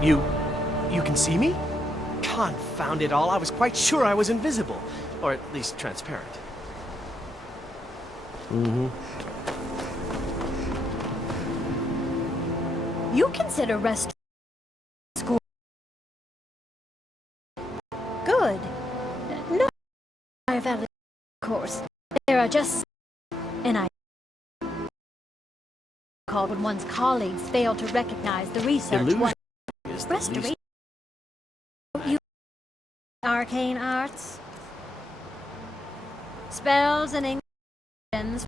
You know, you can see me? Confound it all, I was quite sure I was invisible. Or at least transparent. You consider rest school good? No, I valid, of course. There are just and I called when one's colleagues fail to recognize the research. Illusion is the Restoration. least... You arcane arts, spells and incantations.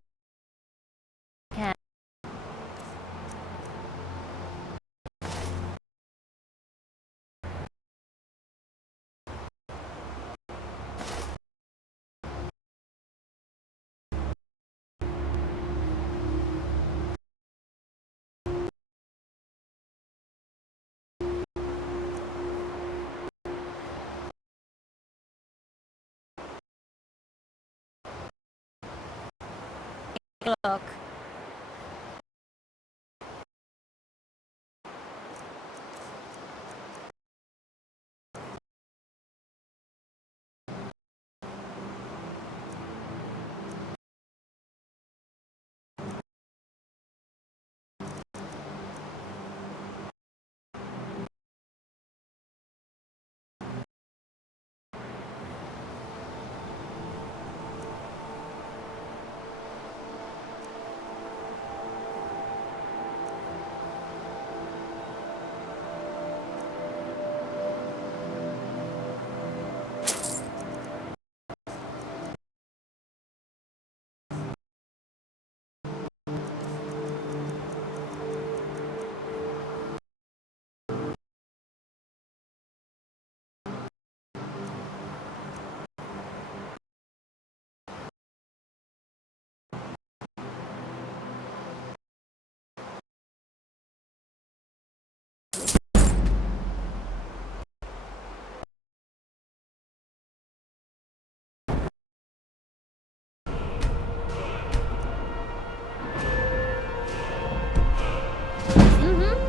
Look.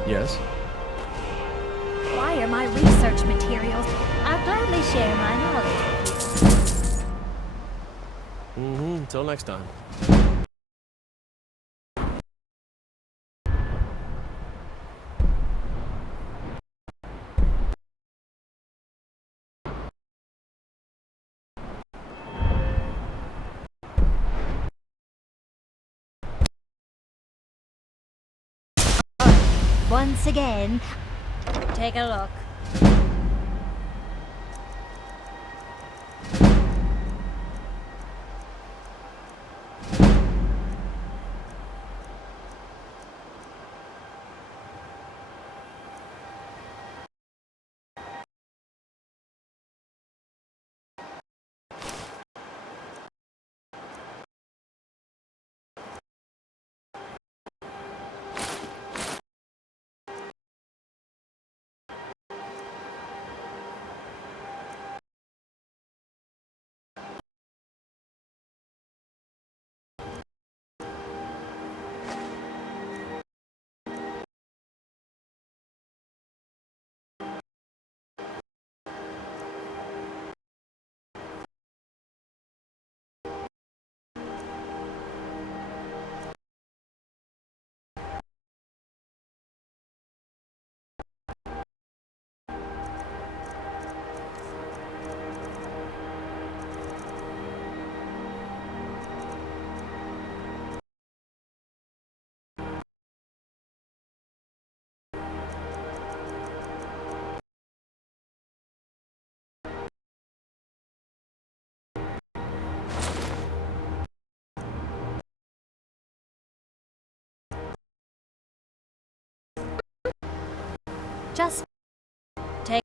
Yes? Why are my research materials? I'll gladly share my knowledge with you. Until next time. Once again, take a look. Just take.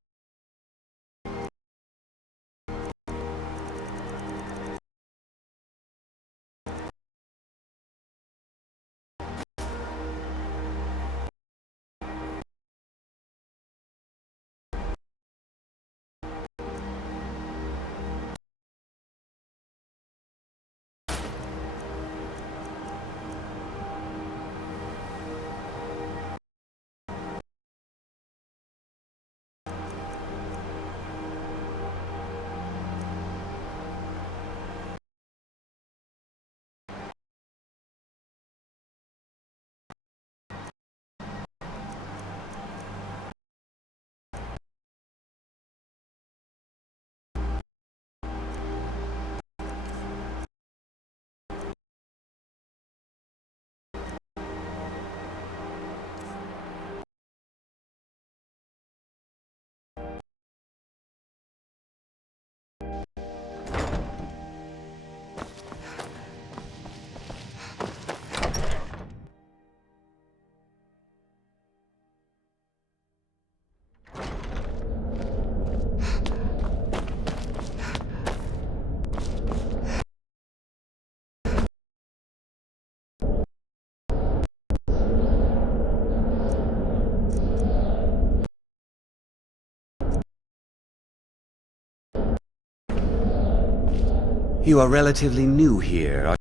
You are relatively new here,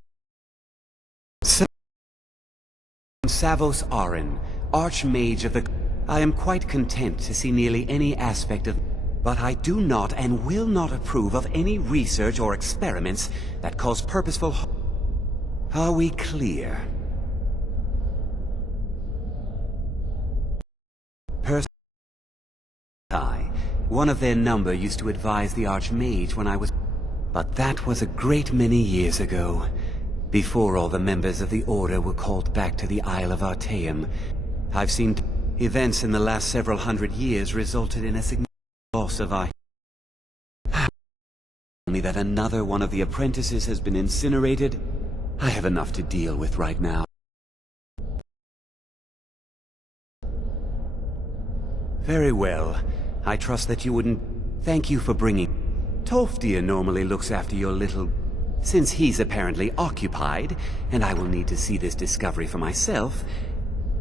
Savos Arin, Archmage of the... I am quite content to see nearly any aspect of... But I do not and will not approve of any research or experiments that cause purposeful... Are we clear? One of their number used to advise the Archmage when I was... But that was a great many years ago, before all the members of the Order were called back to the Isle of Artaeum. I've seen events in the last several hundred years resulted in a significant loss of only that another one of the apprentices has been incinerated. I have enough to deal with right now. Very well. I trust that you wouldn't... Thank you for bringing... Tolfdir normally looks after your little... Since he's apparently occupied, and I will need to see this discovery for myself,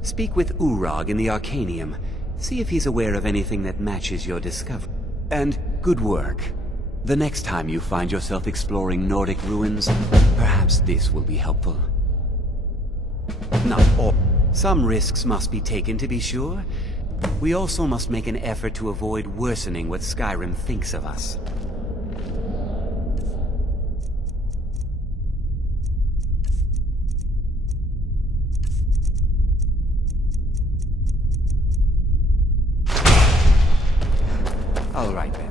speak with Urag in the Arcanium. See if he's aware of anything that matches your discovery. And good work. The next time you find yourself exploring Nordic ruins, perhaps this will be helpful. Not all. Some risks must be taken to be sure. We also must make an effort to avoid worsening what Skyrim thinks of us. All right, then.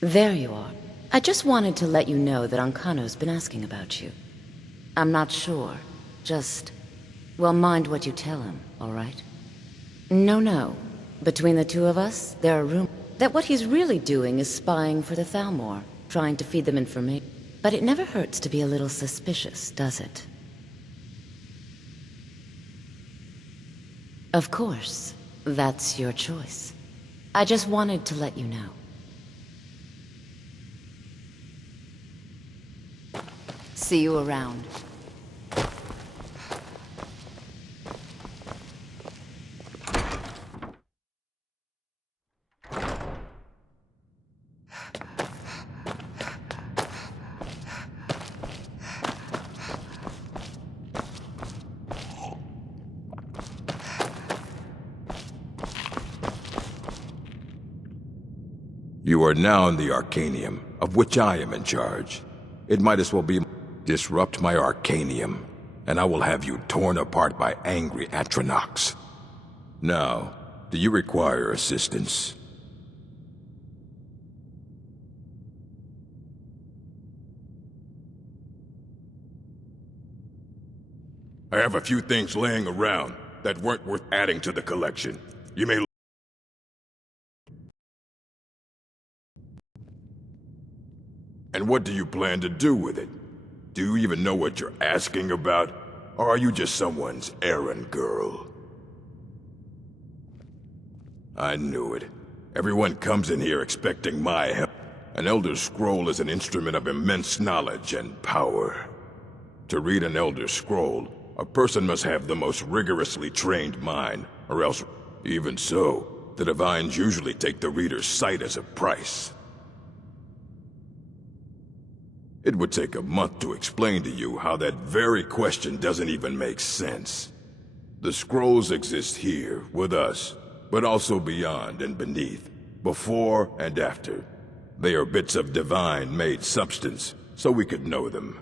There you are. I just wanted to let you know that Ankano's been asking about you. I'm not sure. Just... well, mind what you tell him, all right? No. Between the two of us, there are rumors that what he's really doing is spying for the Thalmor, trying to feed them information. But it never hurts to be a little suspicious, does it? Of course. That's your choice. I just wanted to let you know. See you around. You are now in the Arcanium, of which I am in charge. It might as well be disrupt my Arcanium, and I will have you torn apart by angry Atronachs. Now, do you require assistance? I have a few things laying around that weren't worth adding to the collection. You may... And what do you plan to do with it? Do you even know what you're asking about? Or are you just someone's errand girl? I knew it. Everyone comes in here expecting my help. An Elder Scroll is an instrument of immense knowledge and power. To read an Elder Scroll, a person must have the most rigorously trained mind, or else, even so, the Divines usually take the reader's sight as a price. It would take a month to explain to you how that very question doesn't even make sense. The scrolls exist here, with us, but also beyond and beneath, before and after. They are bits of divine-made substance, so we could know them.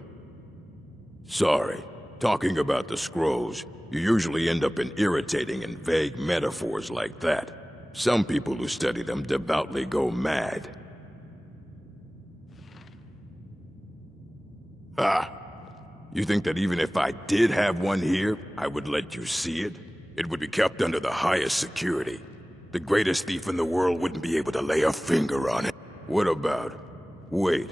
Sorry, talking about the scrolls, you usually end up in irritating and vague metaphors like that. Some people who study them devoutly go mad. Ah, you think that even if I did have one here, I would let you see it? It would be kept under the highest security. The greatest thief in the world wouldn't be able to lay a finger on it. What about? Wait.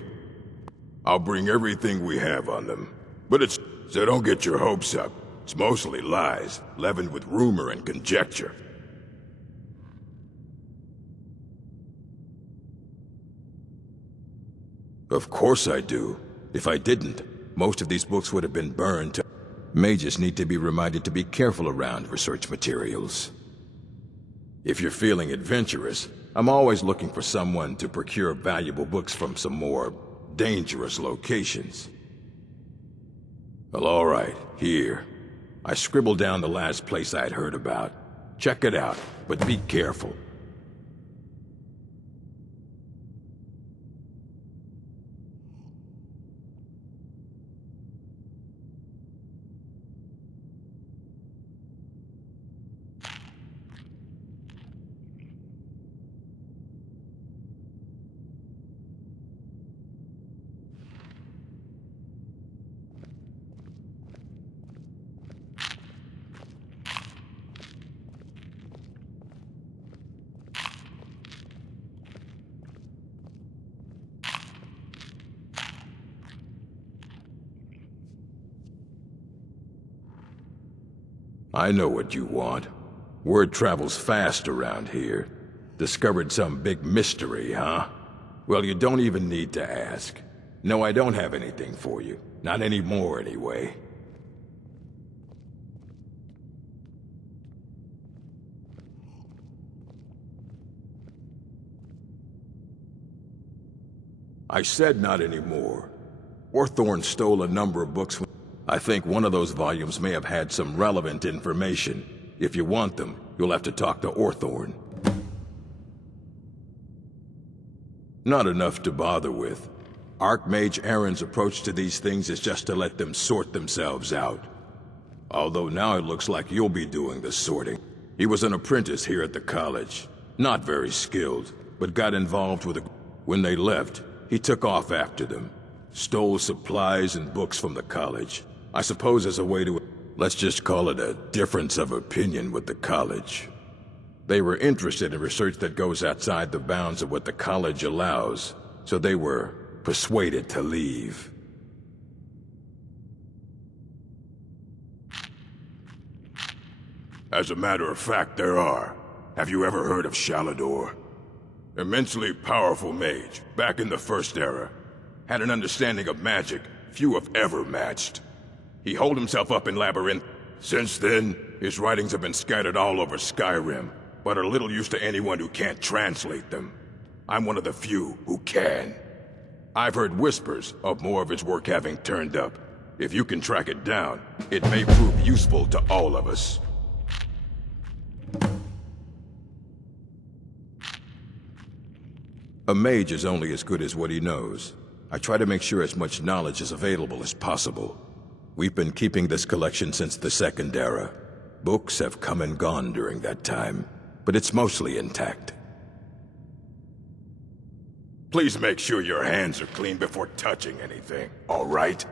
I'll bring everything we have on them. But it's... so don't get your hopes up. It's mostly lies, leavened with rumor and conjecture. Of course I do. If I didn't, most of these books would have been burned. Mages need to be reminded to be careful around research materials. If you're feeling adventurous, I'm always looking for someone to procure valuable books from some more dangerous locations. Well, all right, here. I scribbled down the last place I'd heard about. Check it out, but be careful. I know what you want. Word travels fast around here. Discovered some big mystery, huh? Well, you don't even need to ask. No, I don't have anything for you. Not anymore, anyway. I said not anymore. Orthorn stole a number of books. I think one of those volumes may have had some relevant information. If you want them, you'll have to talk to Orthorn. Not enough to bother with. Archmage Aaron's approach to these things is just to let them sort themselves out. Although now it looks like you'll be doing the sorting. He was an apprentice here at the college. Not very skilled, but got involved with When they left, he took off after them. Stole supplies and books from the college. I suppose as a way to, let's just call it a difference of opinion with the college. They were interested in research that goes outside the bounds of what the college allows, so they were persuaded to leave. As a matter of fact, there are. Have you ever heard of Shalador? Immensely powerful mage, back in the First Era. Had an understanding of magic few have ever matched. He holed himself up in Labyrinth. Since then, his writings have been scattered all over Skyrim, but are little use to anyone who can't translate them. I'm one of the few who can. I've heard whispers of more of his work having turned up. If you can track it down, it may prove useful to all of us. A mage is only as good as what he knows. I try to make sure as much knowledge is available as possible. We've been keeping this collection since the Second Era. Books have come and gone during that time, but it's mostly intact. Please make sure your hands are clean before touching anything, all right?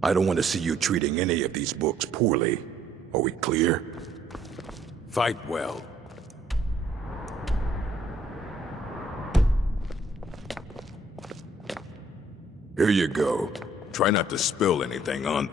I don't want to see you treating any of these books poorly. Are we clear? Fight well. Here you go. Try not to spill anything on...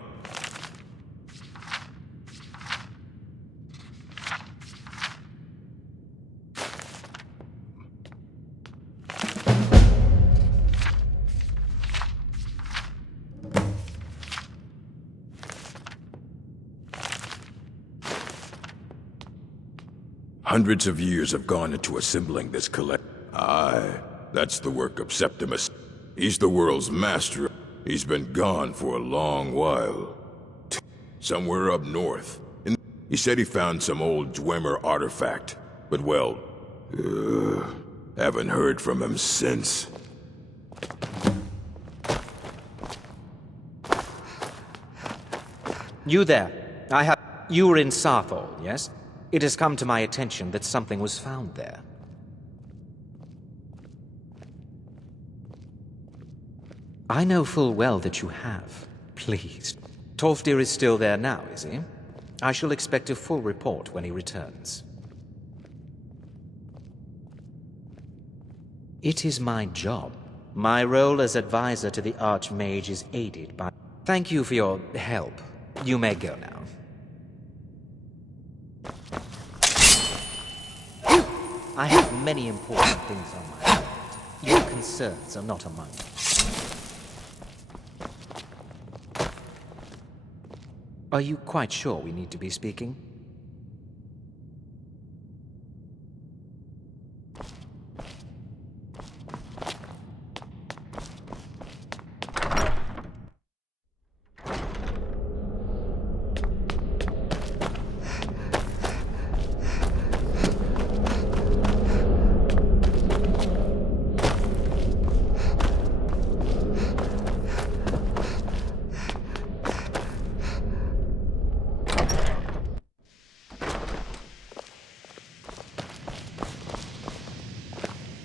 Hundreds of years have gone into assembling this collection. Aye, that's the work of Septimus. He's the world's master. He's been gone for a long while. Somewhere up north. He said he found some old Dwemer artifact. But well, haven't heard from him since. You there. You were in Sarthol, yes? It has come to my attention that something was found there. I know full well that you have. Please. Tolfdir is still there now, is he? I shall expect a full report when he returns. It is my job. My role as advisor to the Archmage is aided by... Thank you for your help. You may go now. I have many important things on my mind. Your concerns are not among them. Are you quite sure we need to be speaking?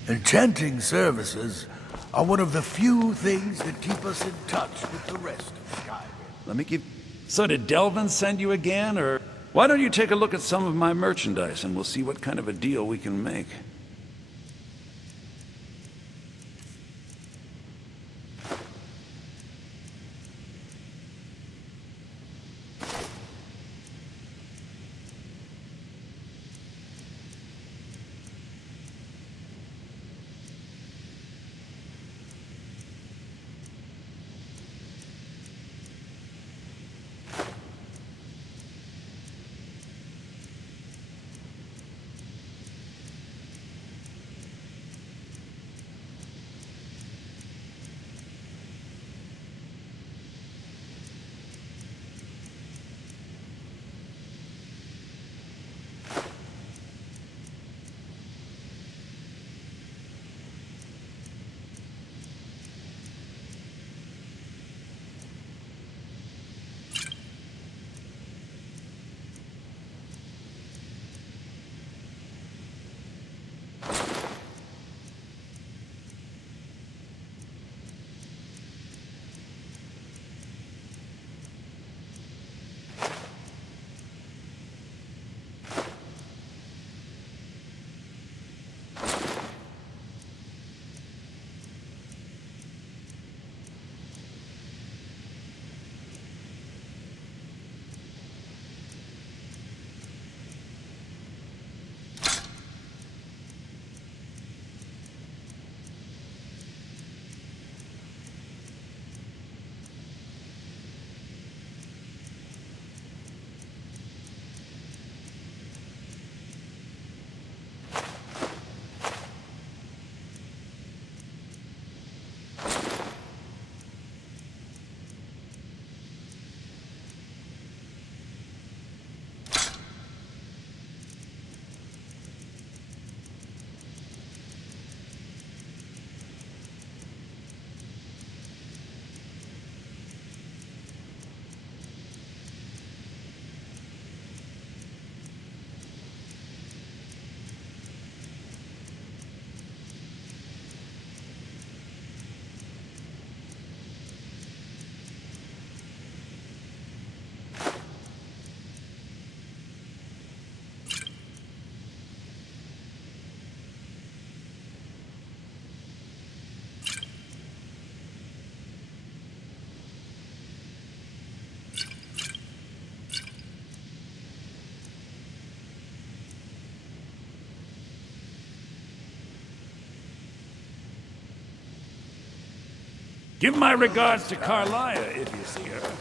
Enchanting services are one of the few things that keep us in touch with the rest of Skyrim. Let me give... So did Delvin send you again, or... Why don't you take a look at some of my merchandise and we'll see what kind of a deal we can make. Give my regards to Carlia if you see her.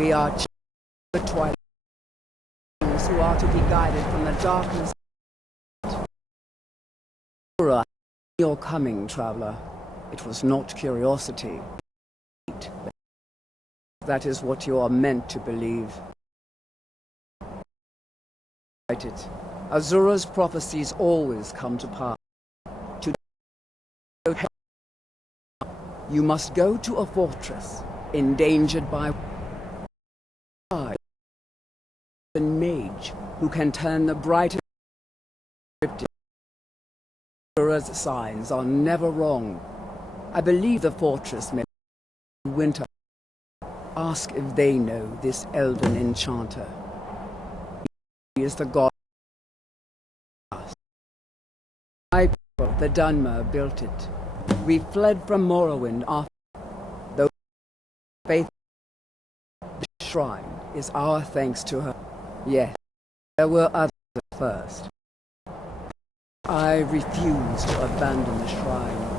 We are the twilight who are to be guided from the darkness. Your coming, traveler. It was not curiosity. That is what you are meant to believe. Azura's prophecies always come to pass. You must go to a fortress, endangered by a mage who can turn the brightest. Azura's signs are never wrong. I believe the fortress may be winter. Ask if they know this elven enchanter. He is the god. My people, the Dunmer, built it. We fled from Morrowind after, though faith. The shrine is our thanks to her. Yes, there were others first. I refuse to abandon the shrine.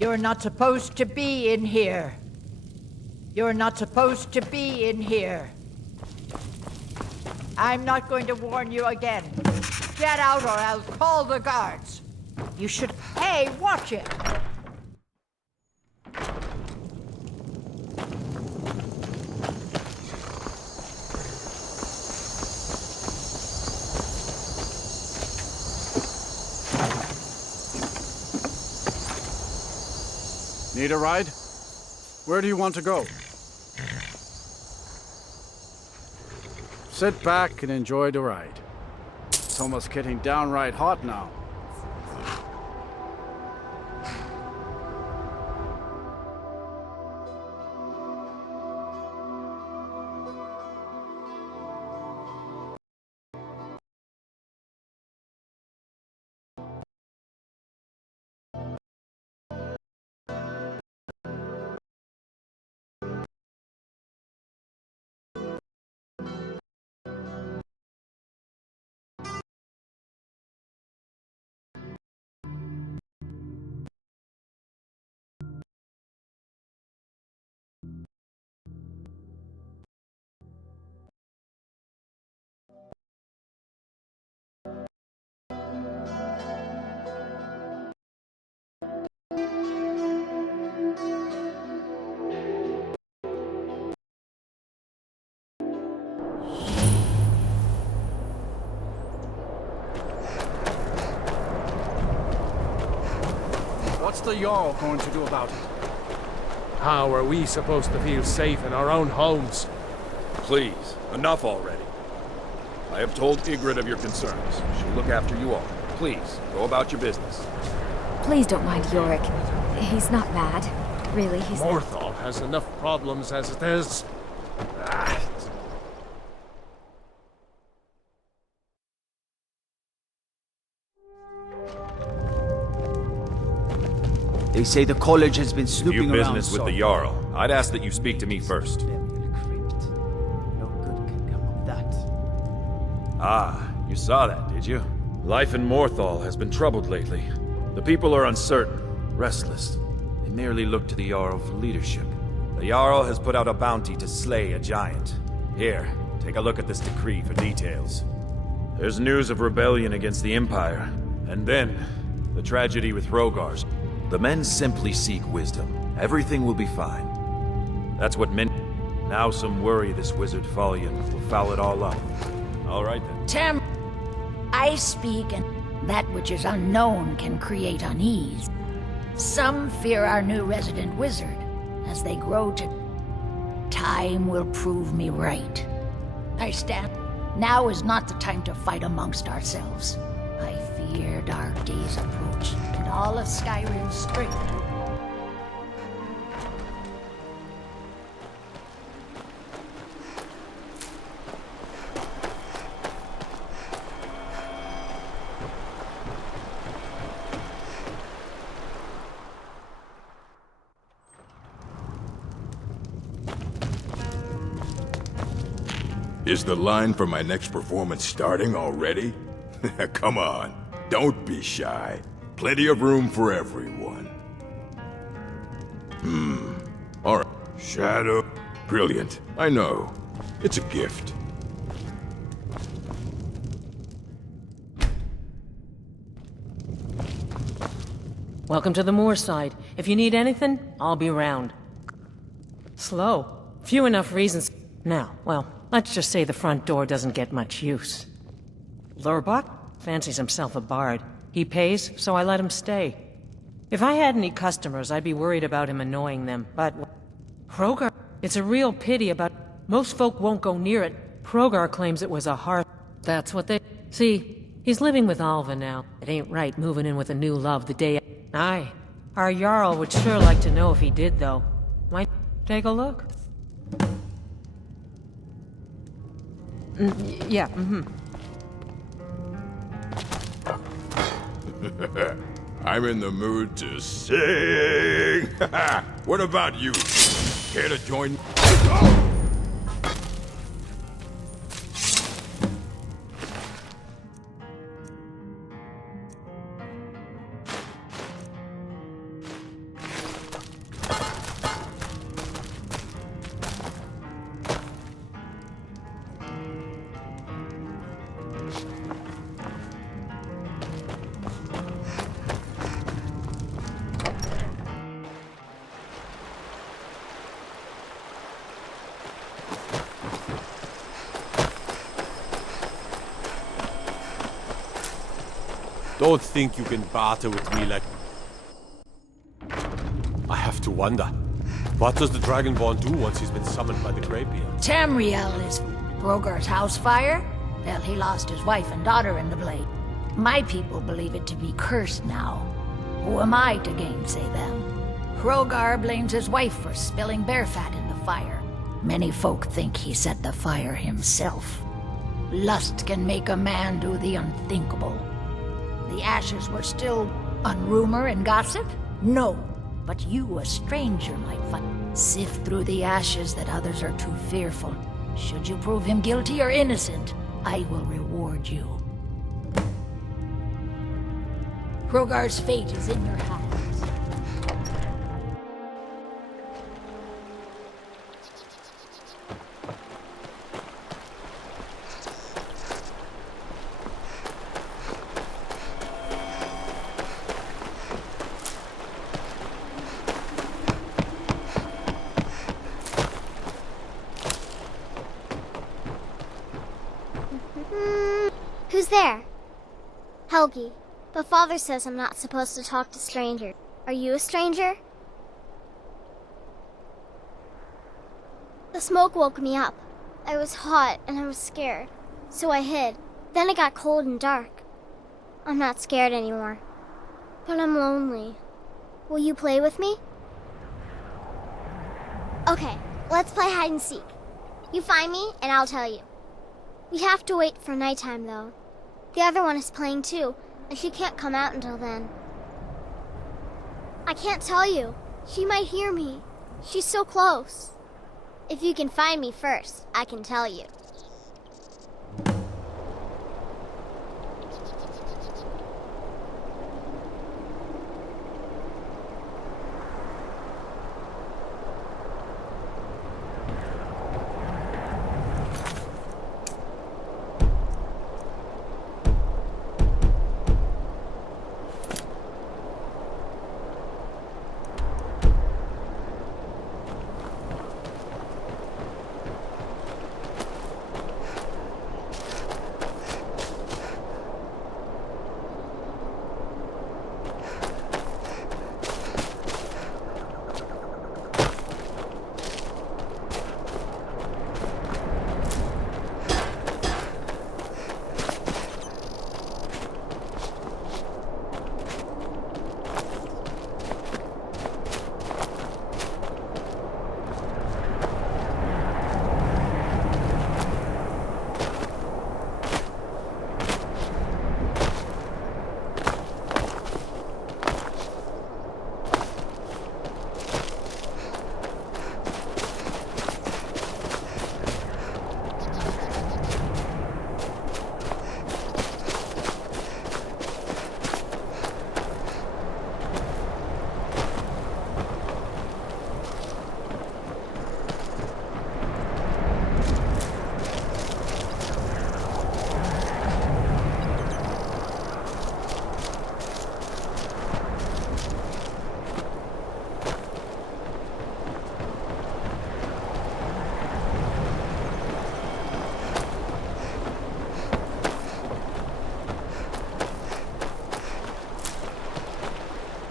You're not supposed to be in here. You're not supposed to be in here. I'm not going to warn you again. Get out or I'll call the guards. You should... Hey, watch it! Need a ride? Where do you want to go? Sit back and enjoy the ride. It's almost getting downright hot now. What's the Jarl going to do about it? How are we supposed to feel safe in our own homes? Please, enough already. I have told Ygritte of your concerns. She'll look after you all. Please, go about your business. Please don't mind Yorick. He's not bad. Really, he's... Morthal has enough problems as it is. Ah. They say the college has been snooping You around. business with the Jarl. I'd ask that you speak to me first. No good can come of that. Ah, you saw that, did you? Life in Morthal has been troubled lately. The people are uncertain, restless. They merely look to the Jarl for leadership. The Jarl has put out a bounty to slay a giant. Here, take a look at this decree for details. There's news of rebellion against the Empire, and then the tragedy with Hrogars. The men simply seek wisdom. Everything will be fine. That's what men... Now some worry this wizard Fallion will foul it all up. All right then. Tem, I speak, and that which is unknown can create unease. Some fear our new resident wizard. As they grow to... Time will prove me right. I stand. Now is not the time to fight amongst ourselves. I fear dark days approach, and all of Skyrim's strength. Is the line for my next performance starting already? Come on, don't be shy. Plenty of room for everyone. All right. Shadow. Brilliant. I know. It's a gift. Welcome to the Moorside. If you need anything, I'll be round. Slow. Few enough reasons. Now, well, let's just say the front door doesn't get much use. Lurbach fancies himself a bard. He pays, so I let him stay. If I had any customers, I'd be worried about him annoying them, but... Hrogar, it's a real pity about... Most folk won't go near it. Hrogar claims it was a hearth. That's what they... See, he's living with Alva now. It ain't right moving in with a new love the day... Aye. Our Jarl would sure like to know if he did, though. Might take a look. Yeah, I'm in the mood to sing. What about you? Care to join? Don't think you can barter with me like... I have to wonder. What does the Dragonborn do once he's been summoned by the Greybeard? Tamriel is Hrogar's house fire? Well, he lost his wife and daughter in the blade. My people believe it to be cursed now. Who am I to gainsay them? Hrogar blames his wife for spilling bear fat in the fire. Many folk think he set the fire himself. Lust can make a man do the unthinkable. The ashes were still on rumor and gossip? No, but you, a stranger, might sift through the ashes that others are too fearful. Should you prove him guilty or innocent, I will reward you. Hrogar's fate is in your hands. Who's there? Helgi. But Father says I'm not supposed to talk to strangers. Are you a stranger? The smoke woke me up. I was hot and I was scared, so I hid. Then it got cold and dark. I'm not scared anymore, but I'm lonely. Will you play with me? Okay, let's play hide and seek. You find me and I'll tell you. We have to wait for nighttime though. The other one is playing too, and she can't come out until then. I can't tell you. She might hear me. She's so close. If you can find me first, I can tell you.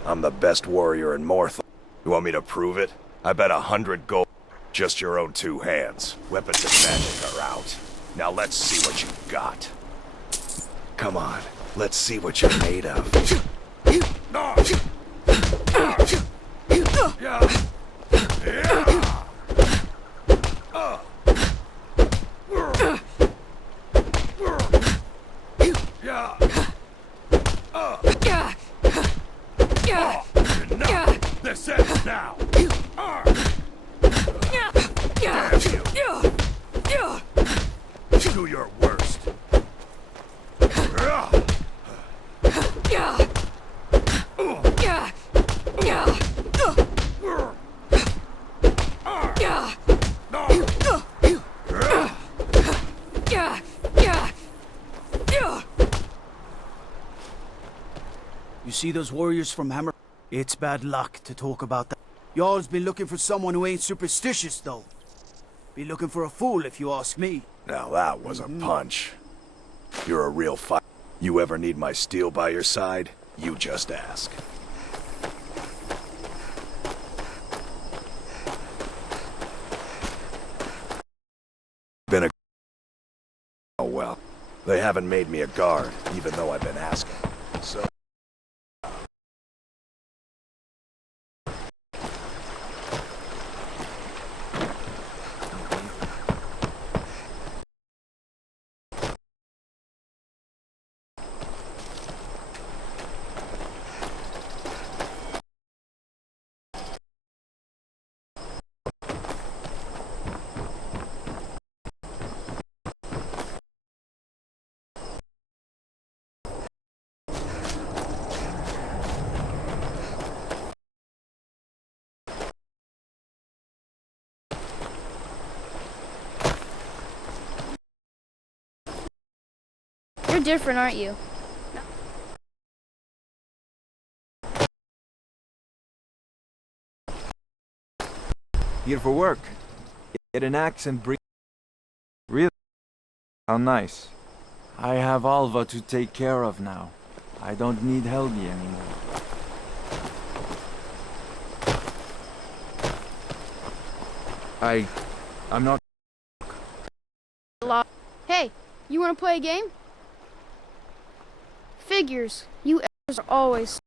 I'm the best warrior in Morthal. You want me to prove it? I bet 100 gold. Just your own 2 hands. Weapons and magic are out. Now let's see what you got. Come on, let's see what you're made of. This ends now. Damn you. Do your worst. You see those warriors from Hammer? It's bad luck to talk about that. Y'all's been looking for someone who ain't superstitious, though. Be looking for a fool, if you ask me. Now that was a punch. You're a real fighter. You ever need my steel by your side, you just ask. Been a... Oh well. They haven't made me a guard, even though I've been asking. So... You're different, aren't you? Here for work. Get an axe and bring... Really? How nice. I have Alva to take care of now. I don't need Helgi anymore. I'm not... Hey, you want to play a game? Figures. You are always...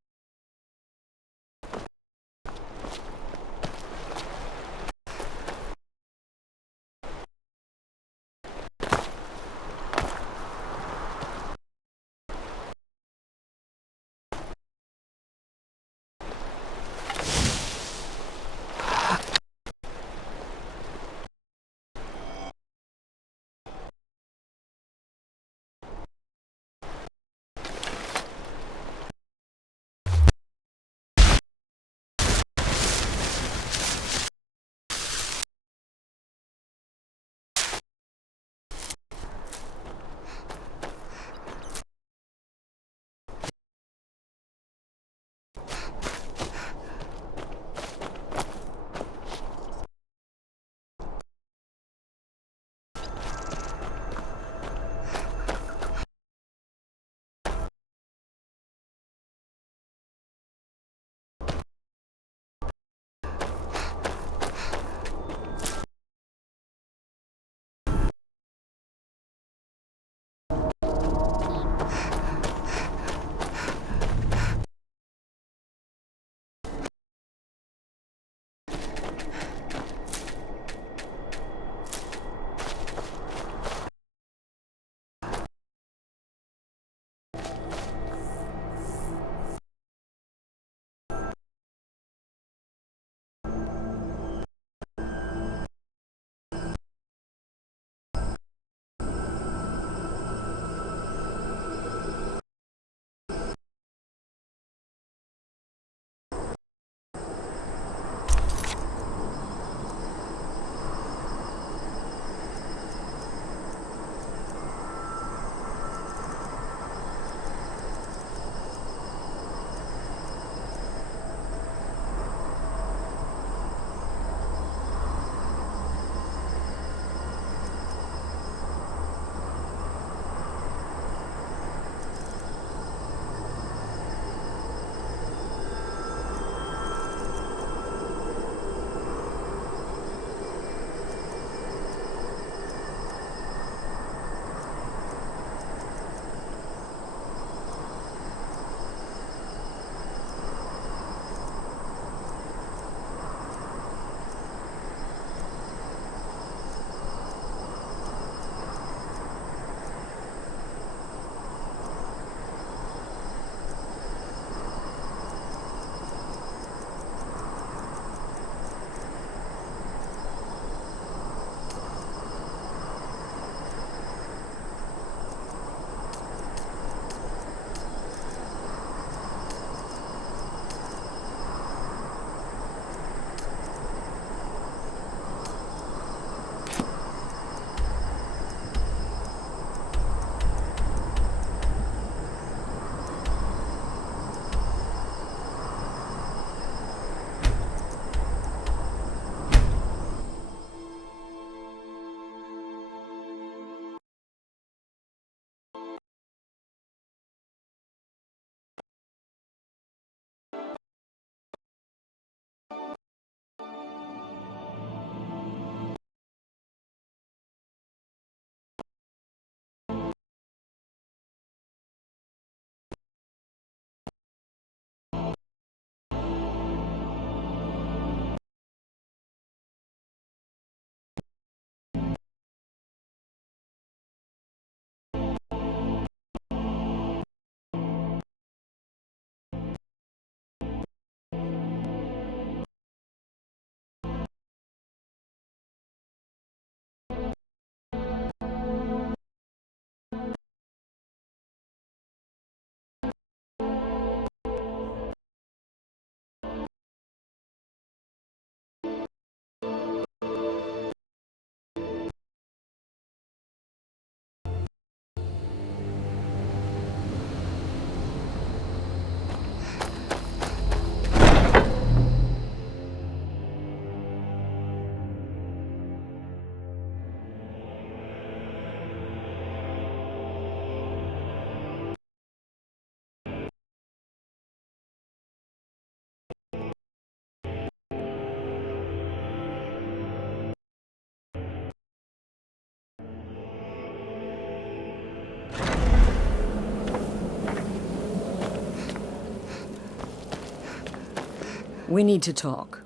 We need to talk.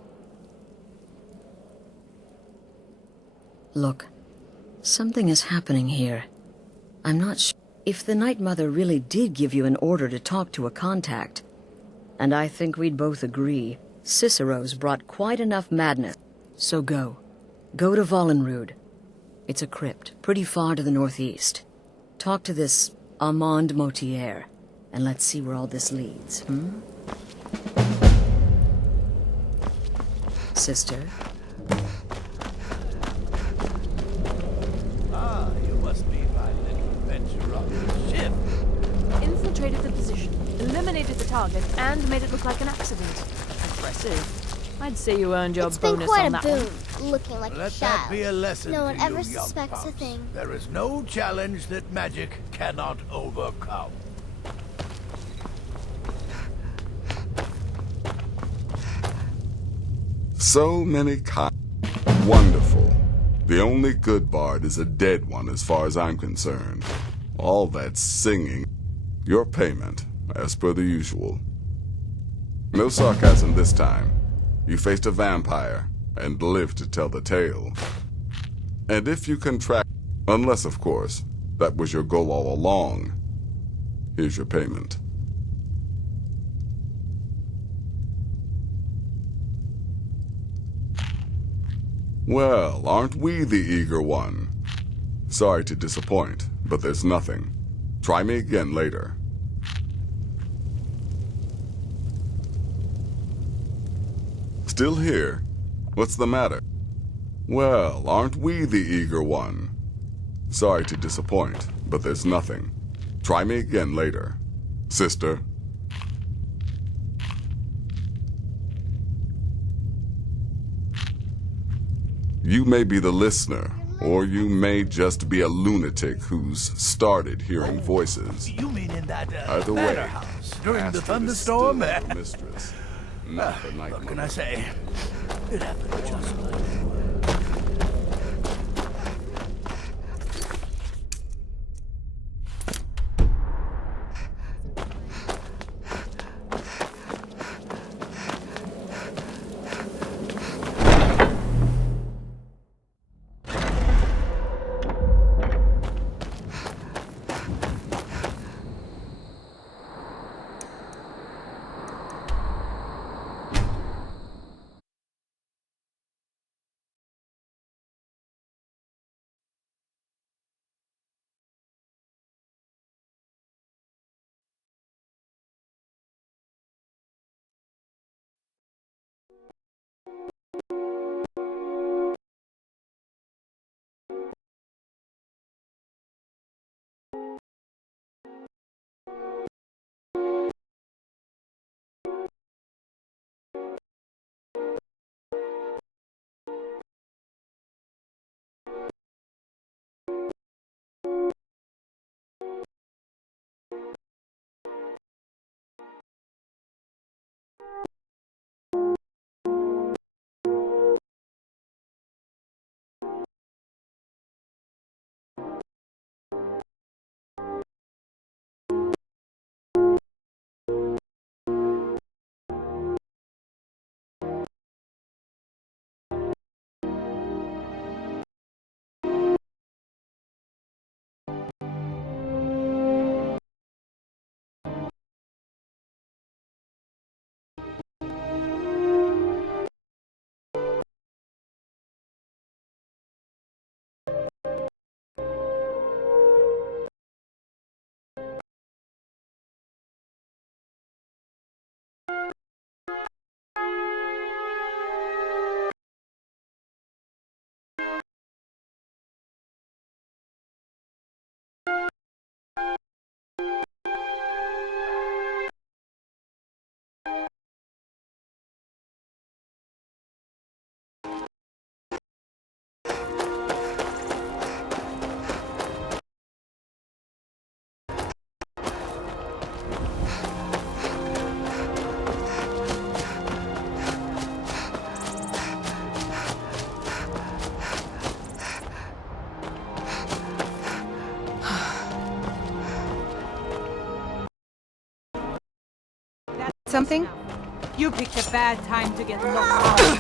Look, something is happening here. I'm not sure if the Night Mother really did give you an order to talk to a contact. And I think we'd both agree, Cicero's brought quite enough madness. So go. Go to Vollenrud. It's a crypt, pretty far to the northeast. Talk to this Armand Motier, and let's see where all this leads, Sister? Ah, you must be my little adventure on the ship. Infiltrated the position, eliminated the target, and made it look like an accident. Impressive. I'd say you earned your It's been bonus quite on a that boon, one. looking like Let a that child. be a lesson No one to you, ever young suspects a pups. thing. There is no challenge that magic cannot overcome. So many Wonderful. The only good bard is a dead one as far as I'm concerned. All that singing. Your payment, as per the usual. No sarcasm this time. You faced a vampire, and lived to tell the tale. And if you contract... Unless, of course, that was your goal all along. Here's your payment. Well, aren't we the eager one? Sorry to disappoint, but there's nothing. Try me again later. Still here? What's the matter? Well, aren't we the eager one? Sorry to disappoint, but there's nothing. Try me again later. Sister. You may be the listener, or you may just be a lunatic who's started hearing voices. You mean in that Either manor way, house during the Astrid is thunderstorm? still the mistress, not the night What can mother. I say? It happened just like that. Something? You picked a bad time to get locked out.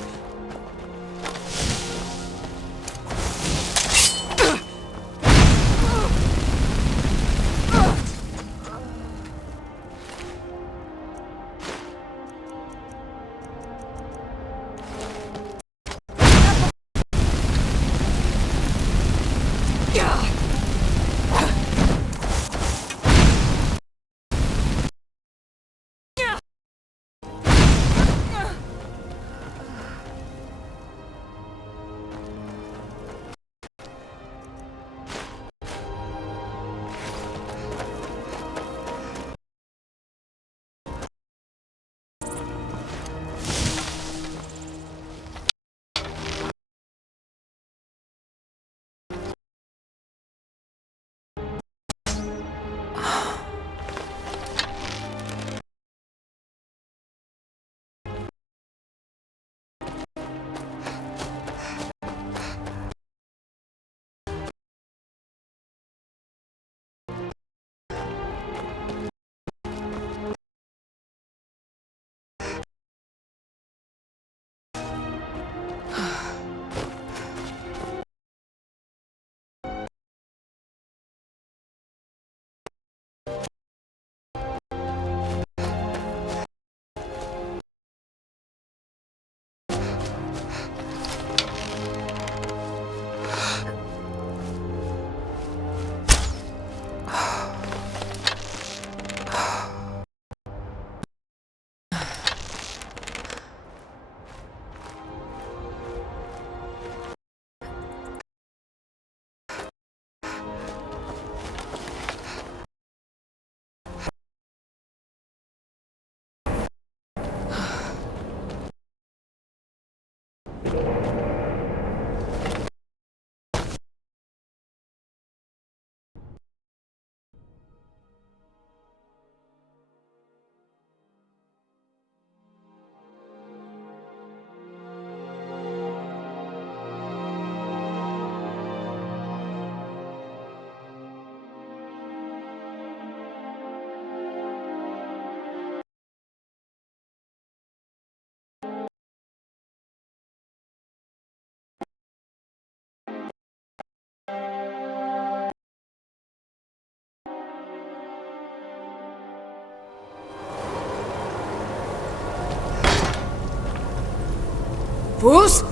Fus!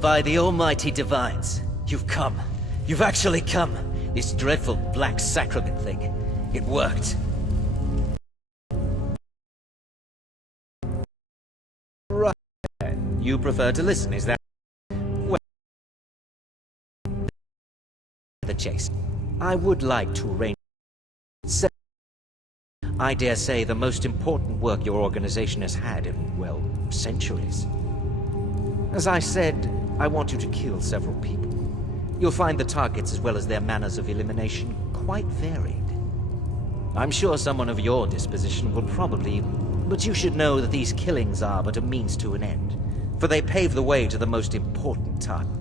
By the almighty divines, you've come. You've actually come. This dreadful black sacrament thing. It worked. Right. You prefer to listen, is that? Well, the chase. I would like to arrange... I dare say the most important work your organization has had in, well, centuries. As I said, I want you to kill several people. You'll find the targets as well as their manners of elimination quite varied. I'm sure someone of your disposition will probably... But you should know that these killings are but a means to an end, for they pave the way to the most important target.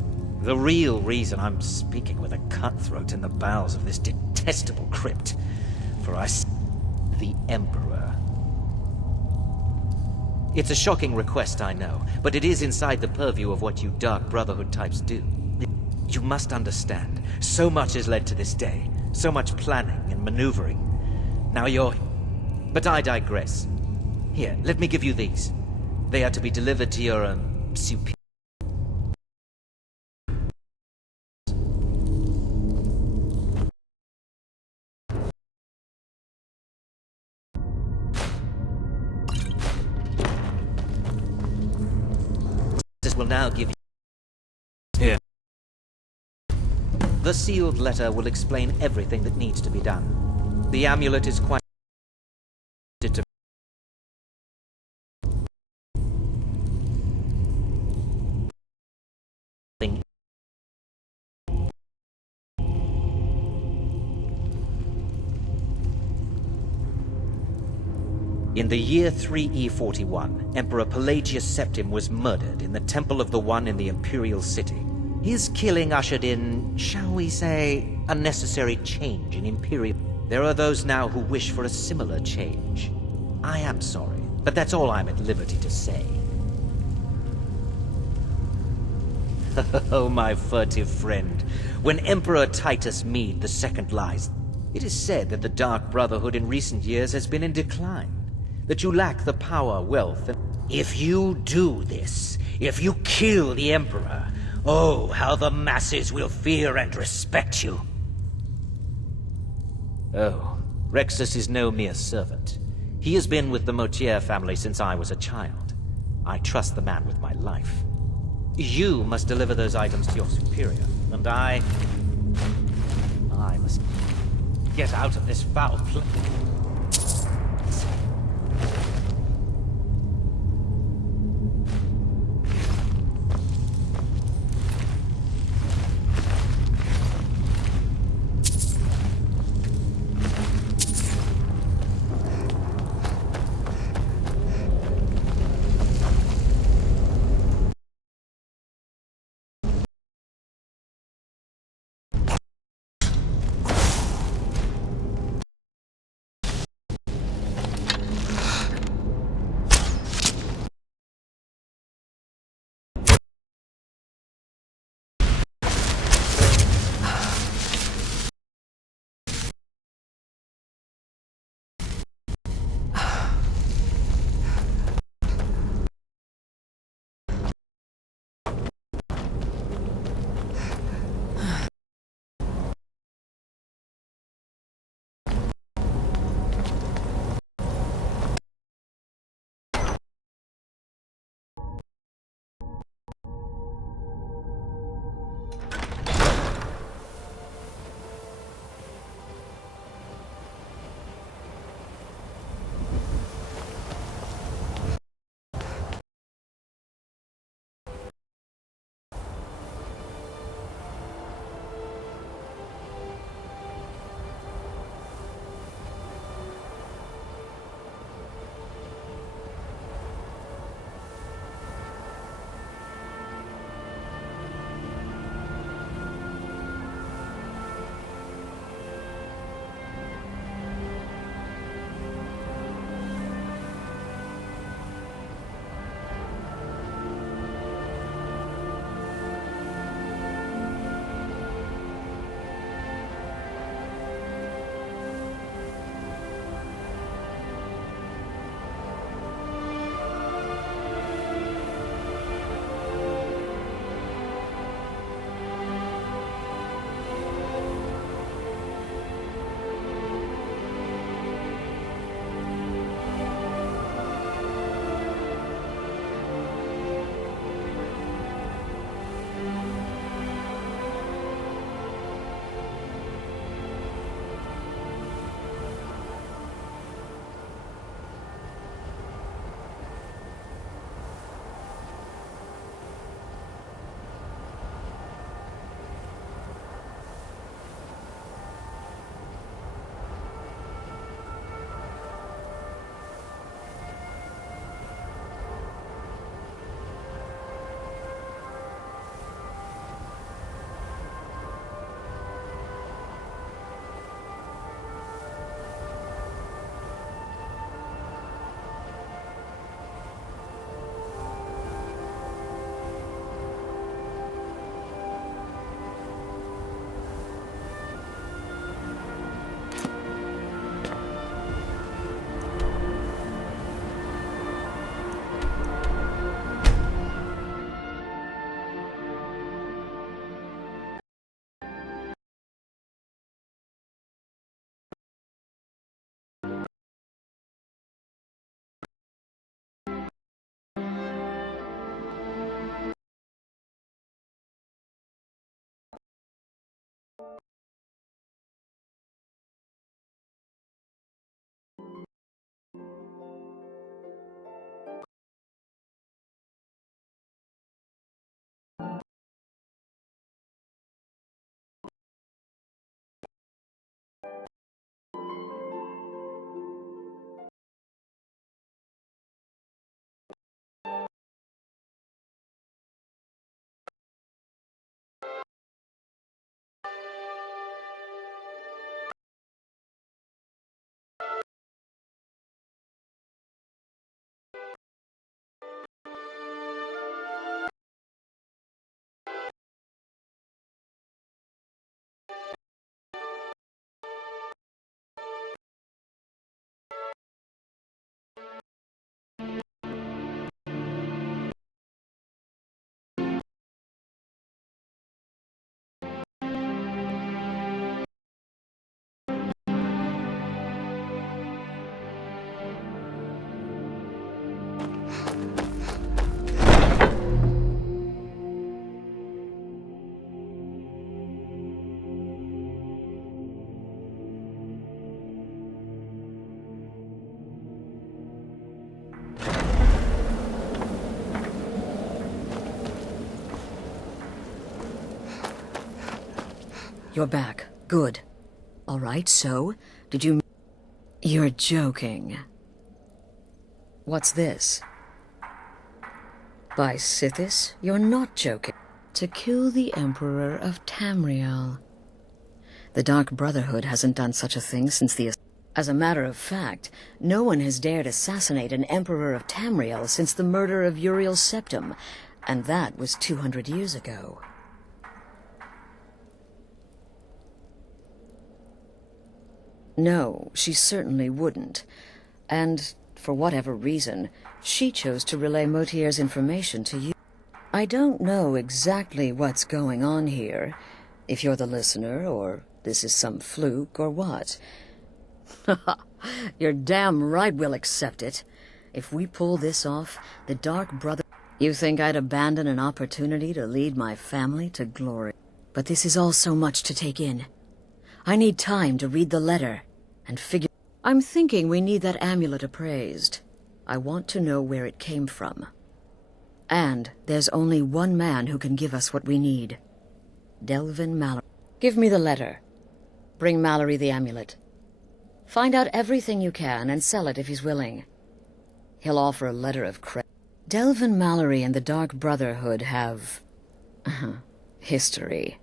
The real reason I'm speaking with a cutthroat in the bowels of this detestable crypt, for the Emperor. It's a shocking request, I know, but it is inside the purview of what you Dark Brotherhood types do. You must understand, so much has led to this day, so much planning and maneuvering. Now you're... But I digress. Here, let me give you these. They are to be delivered to your, superior... will now give you... Here. The sealed letter will explain everything that needs to be done. The amulet is quite... In the year 3E41, Emperor Pelagius Septim was murdered in the Temple of the One in the Imperial City. His killing ushered in, shall we say, a necessary change in Imperial. There are those now who wish for a similar change. I am sorry, but that's all I'm at liberty to say. Oh, my furtive friend. When Emperor Titus Mede II lies, it is said that the Dark Brotherhood in recent years has been in decline. That you lack the power, wealth, and... If you do this, if you kill the Emperor, oh, how the masses will fear and respect you. Oh, Rexus is no mere servant. He has been with the Motier family since I was a child. I trust the man with my life. You must deliver those items to your superior, and I must get out of this foul place. You're back. Good. All right, so, did you... You're joking. What's this? By Sithis, you're not joking. To kill the Emperor of Tamriel. The Dark Brotherhood hasn't done such a thing since the... As a matter of fact, no one has dared assassinate an Emperor of Tamriel since the murder of Uriel's Septim, and that was 200 years ago. No, she certainly wouldn't. And, for whatever reason, she chose to relay Motier's information to you. I don't know exactly what's going on here, if you're the listener, or this is some fluke, or what. You're damn right we'll accept it. If we pull this off, the Dark Brother... You think I'd abandon an opportunity to lead my family to glory? But this is all so much to take in. I need time to read the letter and figure... I'm thinking we need that amulet appraised. I want to know where it came from. And there's only one man who can give us what we need. Delvin Mallory. Give me the letter. Bring Mallory the amulet. Find out everything you can and sell it if he's willing. He'll offer a letter of credit. Delvin Mallory and the Dark Brotherhood have... history.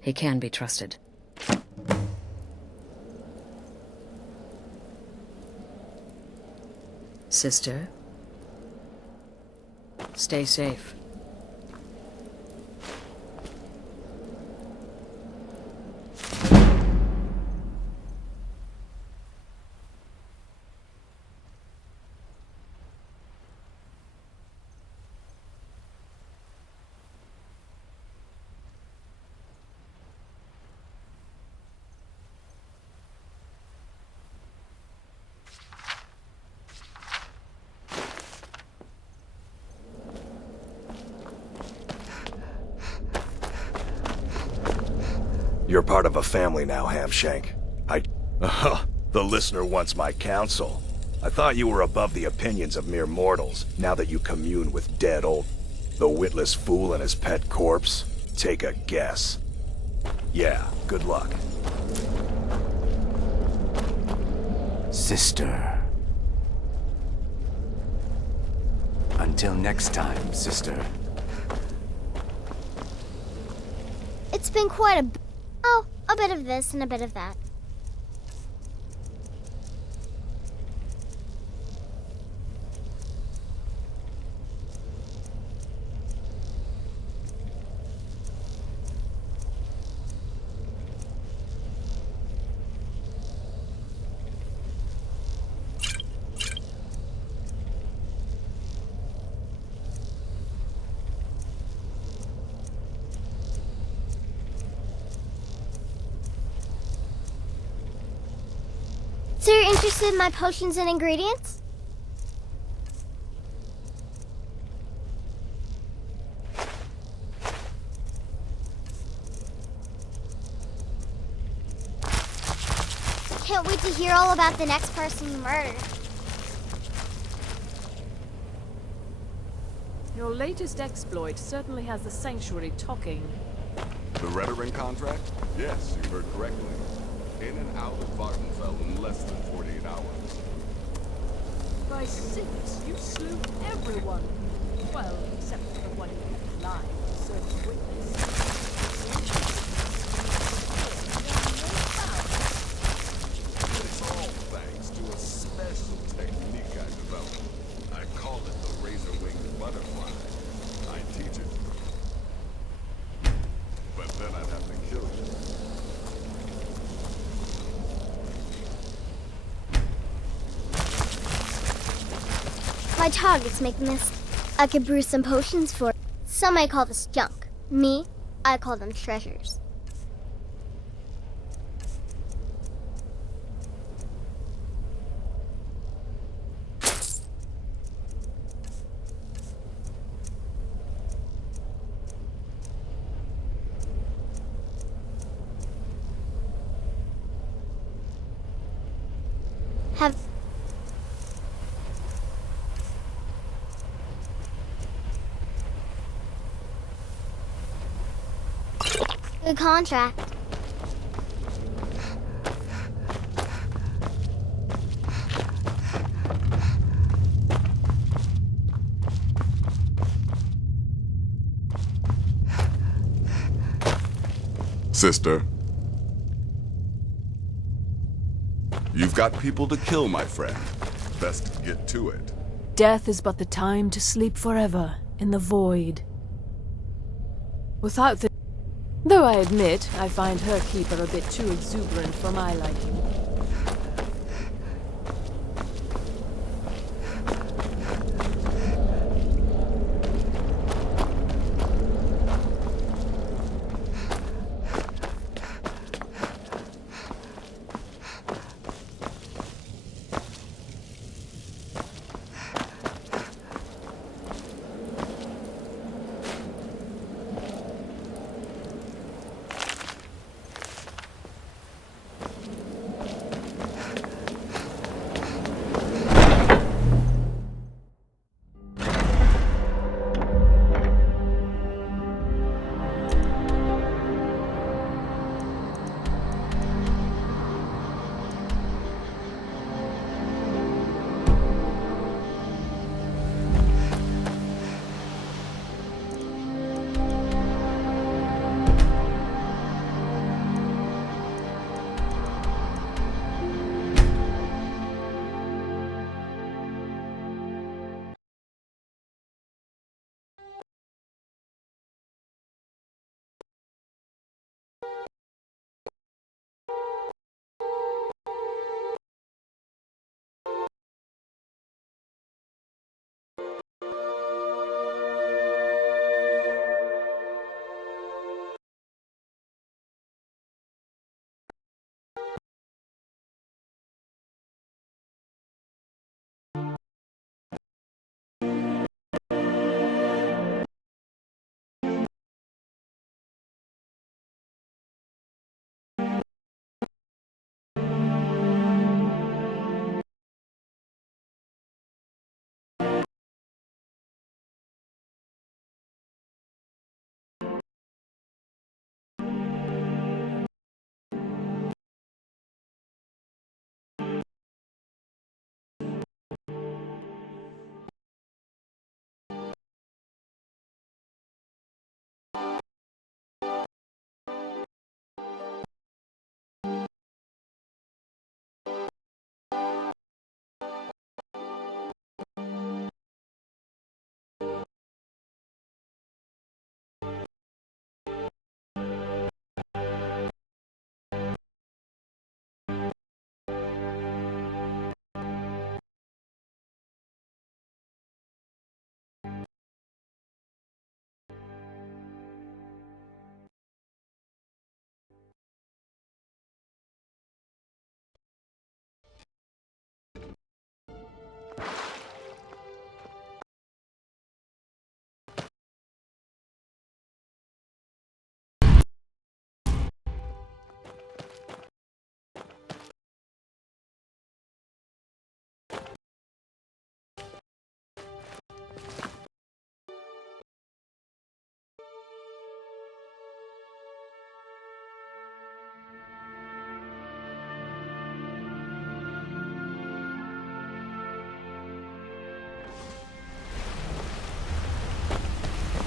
He can be trusted. Sister, stay safe. You're part of a family now, Hamshank. The listener wants my counsel. I thought you were above the opinions of mere mortals, now that you commune with dead old... The witless fool and his pet corpse? Take a guess. Yeah, good luck. Sister. Until next time, sister. It's been quite a... Oh, a bit of this and a bit of that. So you're interested in my potions and ingredients? Can't wait to hear all about the next person you murdered. Your latest exploit certainly has the sanctuary talking. The Redoran contract? Yes, you heard correctly. In and out of Vardenfell in less than 48 hours. By six, you slew everyone. Well, except for the one you kept alive to serve as witness. It's all thanks to a special technique I developed. I call it the razor-winged butterfly. I teach it. But then I'd have to kill you. target's making this. I could brew some potions for it. Some may call this junk. Me, I call them treasures. Have good contract. Sister. You've got people to kill, my friend. Best get to it. Death is but the time to sleep forever in the void. Without the... Though I admit, I find her keeper a bit too exuberant for my liking.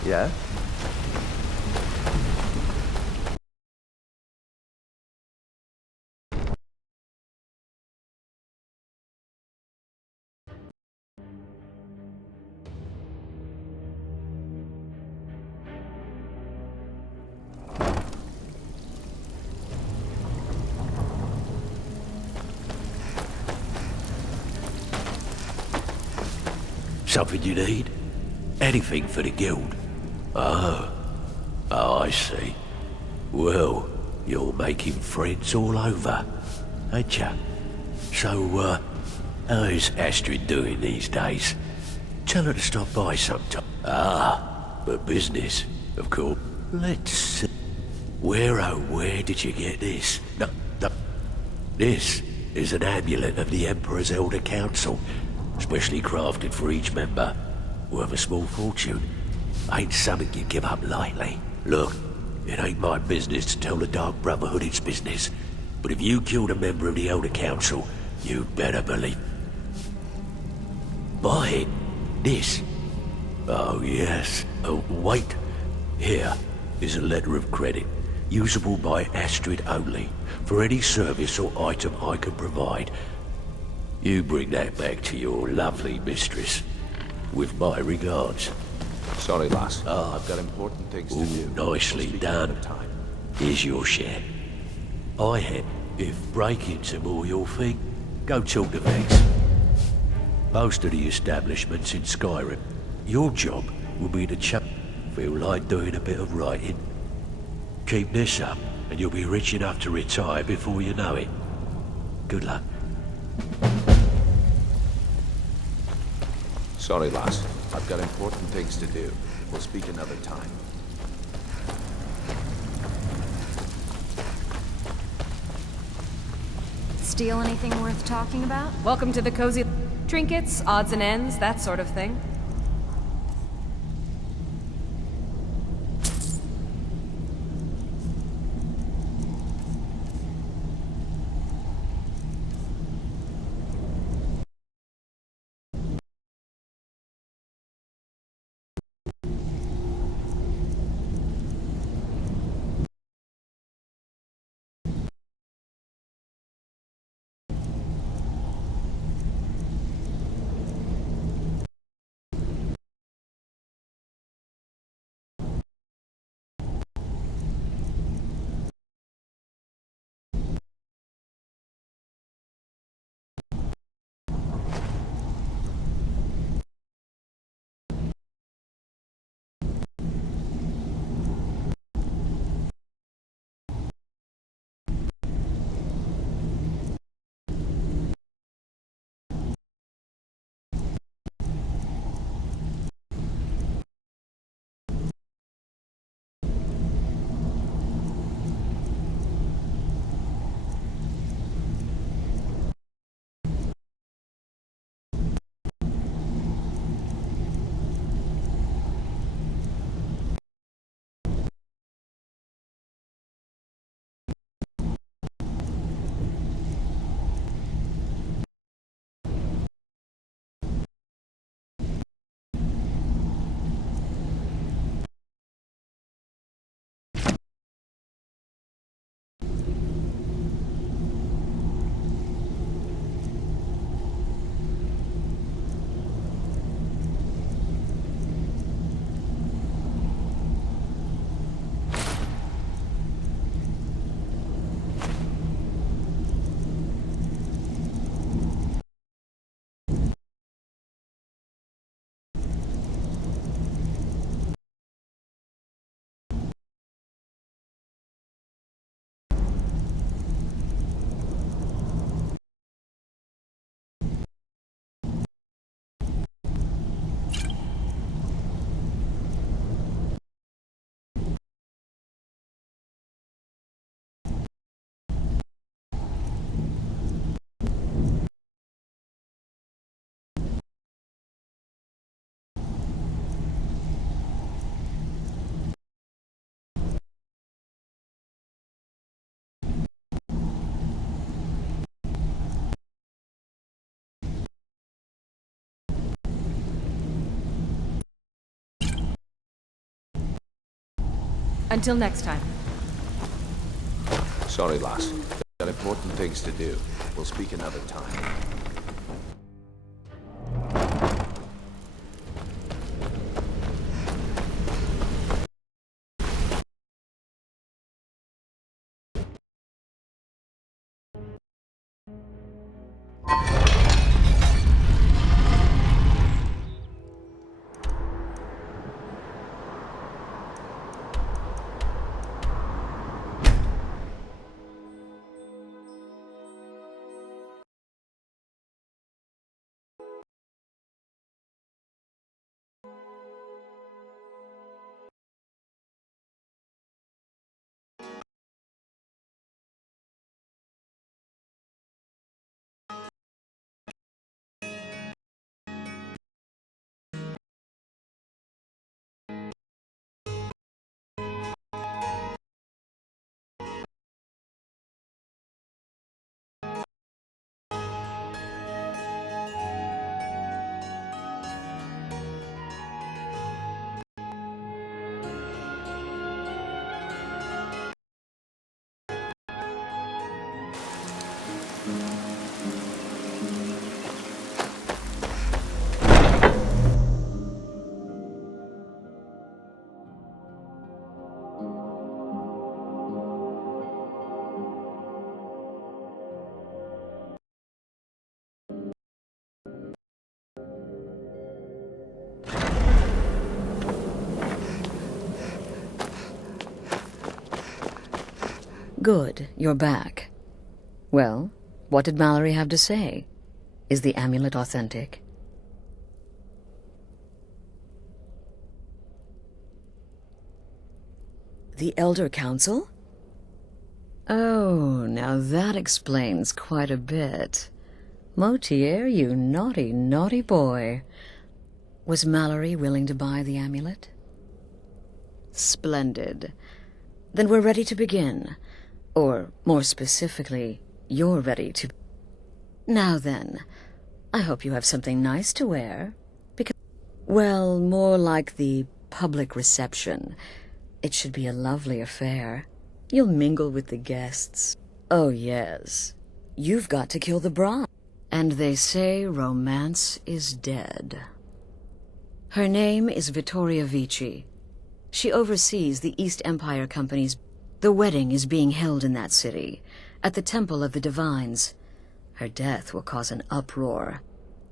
Yeah? Something you need? Anything for the guild? Oh, I see. Well, you're making friends all over, ain't ya? So, how's Astrid doing these days? Tell her to stop by sometime. Ah, but business, of course. Let's see. Where did you get this? No. This is an amulet of the Emperor's Elder Council, specially crafted for each member, worth a small fortune. Ain't something you give up lightly. Look, it ain't my business to tell the Dark Brotherhood its business, but if you killed a member of the Elder Council, you'd better believe. Buy it. This. Oh, yes. Oh, wait. Here is a letter of credit, usable by Astrid only, for any service or item I can provide. You bring that back to your lovely mistress. With my regards. Sorry, lass. Ah, I've got important things to do. Nicely done. Here's your share. I had. If break-ins are more your thing, go talk to Vex. Most of the establishments in Skyrim. Your job will be to feel like doing a bit of writing. Keep this up, and you'll be rich enough to retire before you know it. Good luck. Sorry, lass. I've got important things to do. We'll speak another time. Steal anything worth talking about? Welcome to the cozy... Trinkets, odds and ends, that sort of thing. Until next time. Sorry, lass. Got important things to do. We'll speak another time. Good, you're back. Well, what did Mallory have to say? Is the amulet authentic? The Elder Council? Oh, now that explains quite a bit. Motier, you naughty, naughty boy. Was Mallory willing to buy the amulet? Splendid. Then we're ready to begin. Or, more specifically, you're ready to... Now then, I hope you have something nice to wear. Because... Well, more like the public reception. It should be a lovely affair. You'll mingle with the guests. Oh, yes. You've got to kill the bride. And they say romance is dead. Her name is Vittoria Vici. She oversees the East Empire Company's... The wedding is being held in that city, at the Temple of the Divines. Her death will cause an uproar.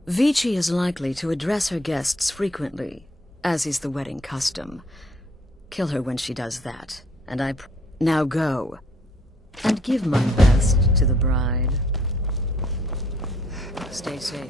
Vici is likely to address her guests frequently, as is the wedding custom. Kill her when she does that, and Now go, and give my best to the bride. Stay safe.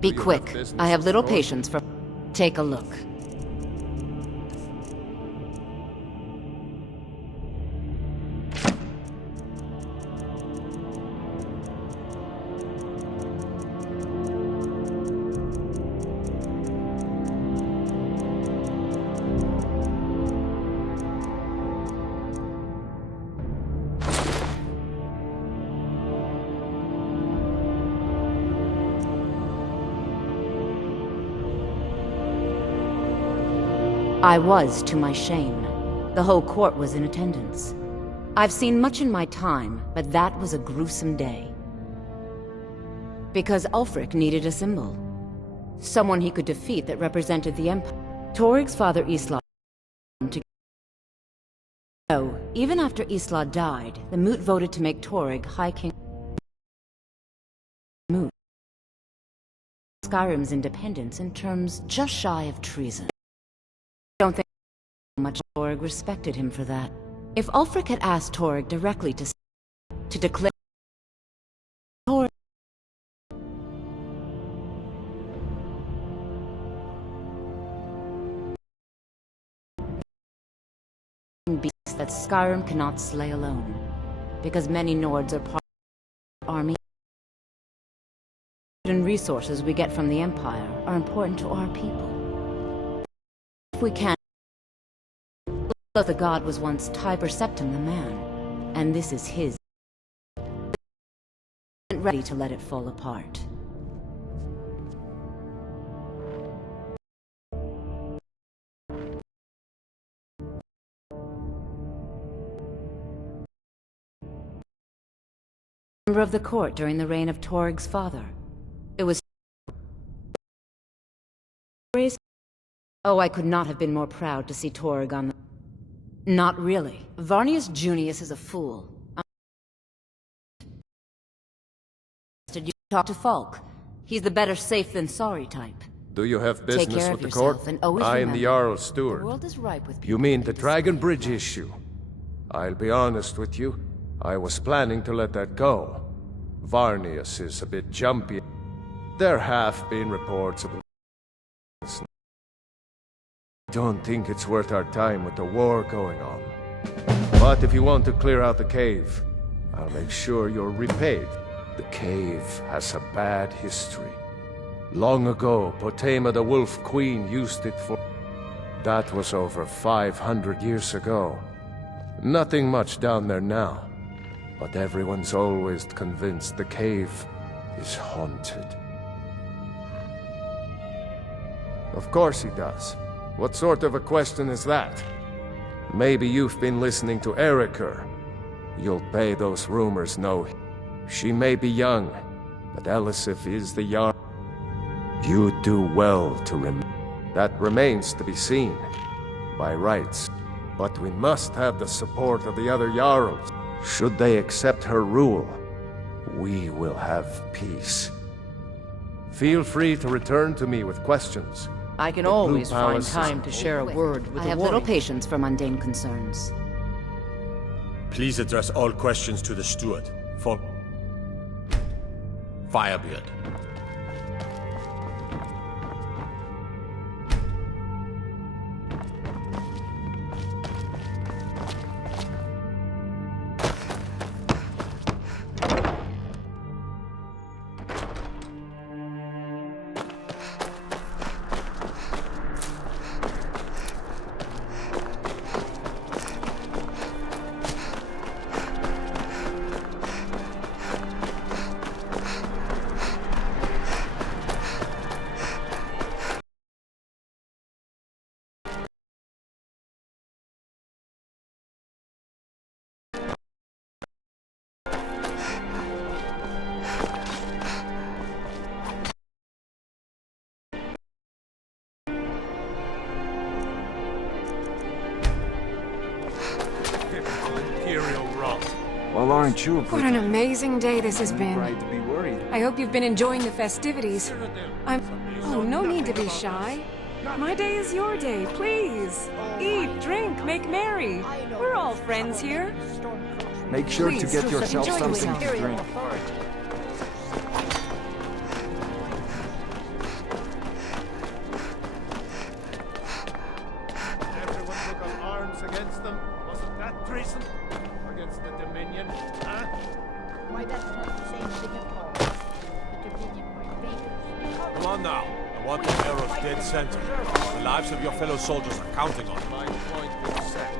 Be quick. I have little patience for... Take a look. I was, to my shame. The whole court was in attendance. I've seen much in my time, but that was a gruesome day. Because Ulfric needed a symbol. Someone he could defeat that represented the Empire. Toryg's father Isla to So, even after Isla died, the Moot voted to make Toryg High King. Moot. Skyrim's independence in terms just shy of treason. I don't think much Toryg respected him for that. If Ulfric had asked Toryg directly to declare Toryg beasts that Skyrim cannot slay alone, because many Nords are part of the army. And resources we get from the Empire are important to our people. If we can, the god was once Tiber Septim the man, and this is his. Ready to let it fall apart. Member of the court during the reign of Toryg's father. It was. Oh, I could not have been more proud to see Toryg on the. Not really. Varnius Junius is a fool. Did you talk to Falk? He's the better safe than sorry type. Do you have Take business care with of the court? yourself and always I am the remember, Jarl's steward. The world is ripe with You mean the Dragon Bridge issue? I'll be honest with you. I was planning to let that go. Varnius is a bit jumpy. There have been reports of... I don't think it's worth our time with the war going on. But if you want to clear out the cave, I'll make sure you're repaid. The cave has a bad history. Long ago, Potema the Wolf Queen used it for... That was over 500 years ago. Nothing much down there now. But everyone's always convinced the cave is haunted. Of course he does. What sort of a question is that? Maybe you've been listening to Eriker. You'll pay those rumors no heed. She may be young, but Elisif is the Jarl. You do well to That remains to be seen, by rights. But we must have the support of the other Jarls. Should they accept her rule, we will have peace. Feel free to return to me with questions. I can The always Blue find Palace is- time to share a word with I have little patience for mundane concerns. Please address all questions to the steward. For Firebeard. Imperial rot. Well, aren't you a What an amazing day this has been. right to be worried? I hope you've been enjoying the festivities. Oh, no need to be shy. My day is your day, please. Eat, drink, make merry. We're all friends here. Make sure to Please, get yourself enjoy something to yourself. drink. Everyone took up arms against them. Wasn't that treason? Against the Dominion, huh? Why, that's not the same thing at all. The Dominion were invaders. Come on now. I want the arrows dead center. The lives of your fellow soldiers are counting on it. My point was set.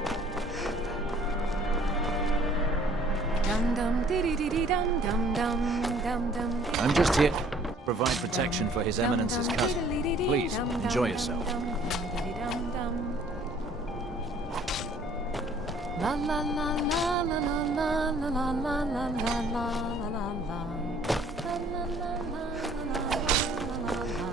Dum dum diddy diddy dum dum dum dum dum. I'm just here to provide protection for His Eminence's cousin. Please, enjoy yourself. Dum dum diddy dum dum. La la la la la la la la la la la la la la la la. La la la la la la la la.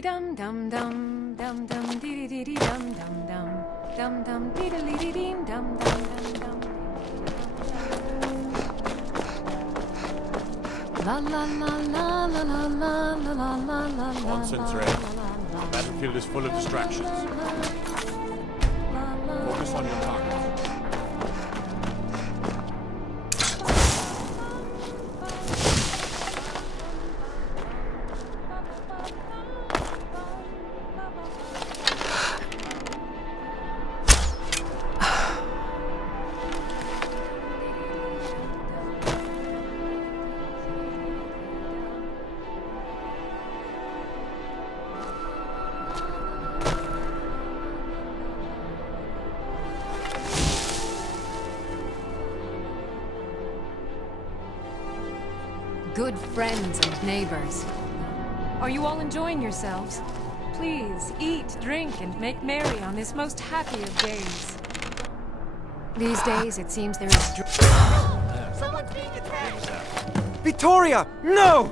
Dum dum dum dum dum dee dee dee dum dum dum dum dum dee dee dee dee dum dum dum dum. La la la la la la la la la la la. Concentrate. The battlefield is full of distractions. Focus on your targets. Good friends and neighbors. Are you all enjoying yourselves? Please, eat, drink, and make merry on this most happy of days. These days, it seems there is Someone's being attacked! Victoria! No!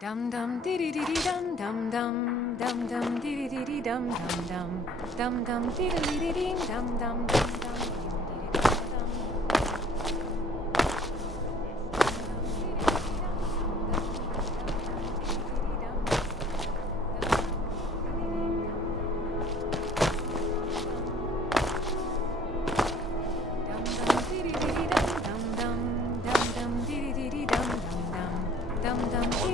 Dum dum dee dee dee dee dum dum dum dum dum dee dee dee dee dum dum dum dum dum dee dee dee dee dum dum dum dum.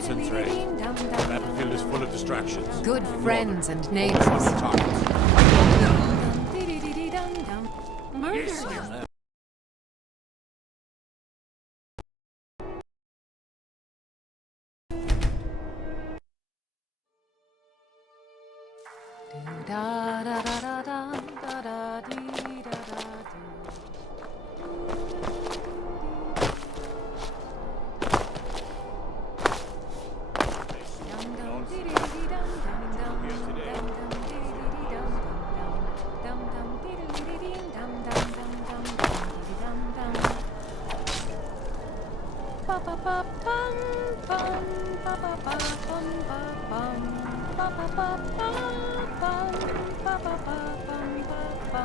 Concentrate. The battlefield is full of distractions. Good friends and neighbors. Murder. Da da da da da da da dee da da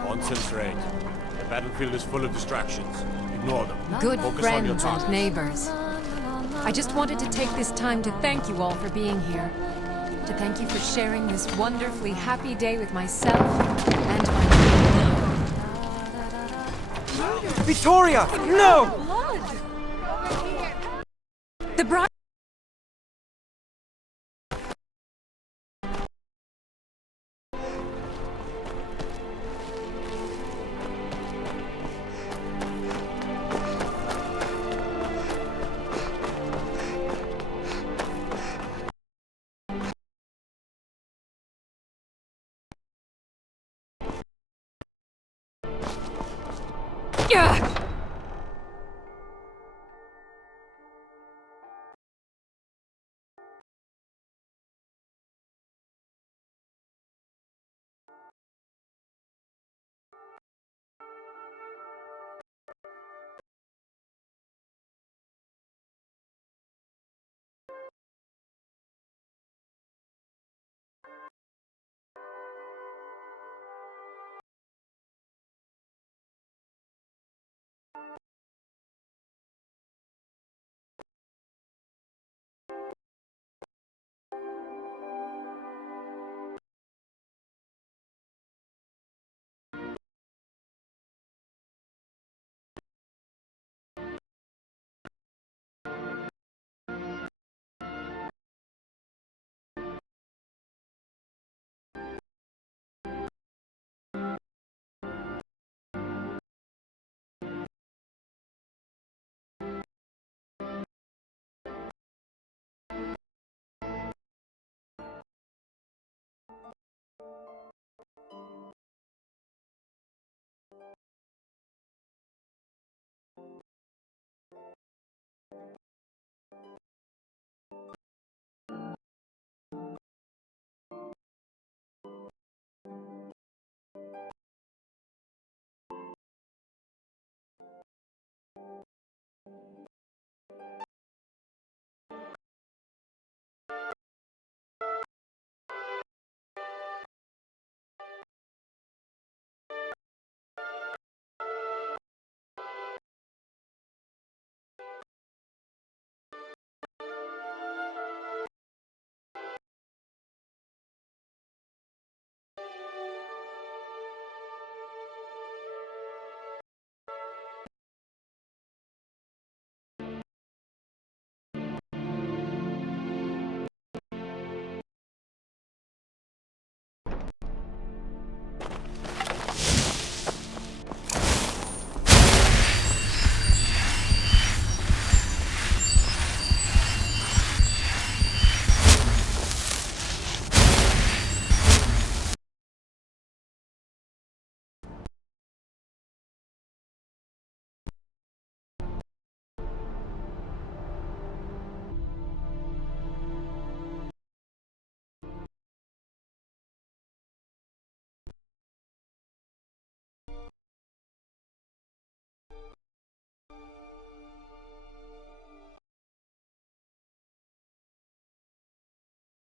Concentrate. The battlefield is full of distractions. Ignore them. Good Focus on your friends targets. and neighbors. I just wanted to take this time to thank you all for being here. To thank you for sharing this wonderfully happy day with myself and my Vittoria! No! Blood! The bride. Yeah.